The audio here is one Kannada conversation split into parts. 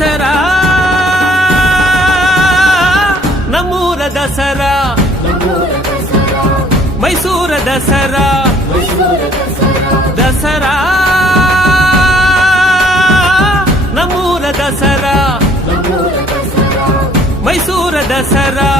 ದಸರಾ ನಮ್ಮೂರ ದಸರಾ ಮೈಸೂರ ದಸರಾ ದಸರಾ ನಮ್ಮೂರ ದಸರಾ ಮೈಸೂರ ದಸರಾ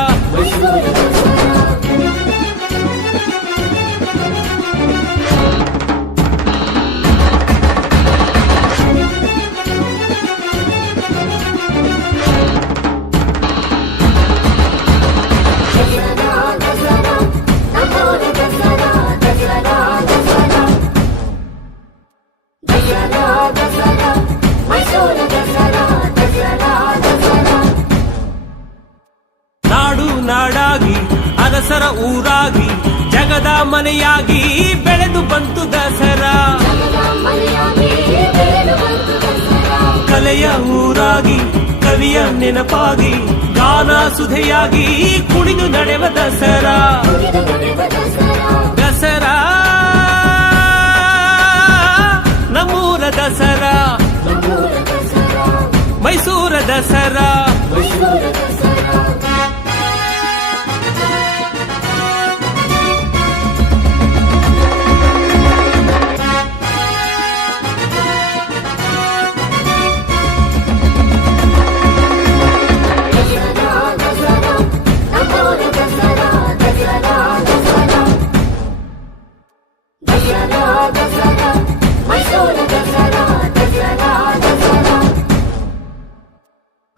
ನಾಡು ನಾಡಾಗಿ ಅರಸರ ಊರಾಗಿ ಜಗದ ಮನೆಯಾಗಿ ಬೆಳೆದು ಬಂತು ದಸರಾ ಕಲೆಯ ಊರಾಗಿ ಕವಿಯ ನೆನಪಾಗಿ ಗಾನ ಸುಧೆಯಾಗಿ ಕುಣಿದು ನಡೆವ ದಸರಾ ದಸರಾ ನಮ್ಮೂರ ದಸರಾ ಮೈಸೂರ ದಸರಾ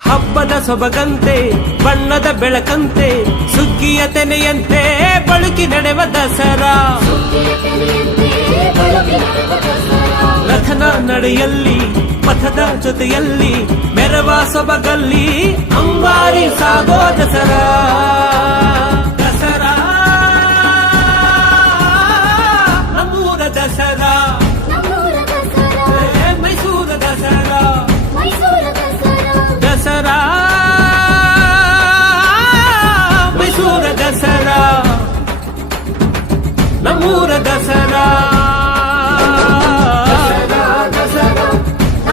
ಹಬ್ಬದ ಸೊಬಗಂತೆ ಬಣ್ಣದ ಬೆಳಕಂತೆ ಸುಗ್ಗಿಯ ತೆನೆಯಂತೆ ಬಳುಕಿ ನಡೆವ ದಸರಾ ರಥನ ನಡೆಯಲ್ಲಿ ಪಥದ ಜೊತೆಯಲ್ಲಿ ಮೆರವ ಸೊಬಗಲ್ಲಿ ಅಂಬಾರಿ ಸಾಗೋ ದಸರಾ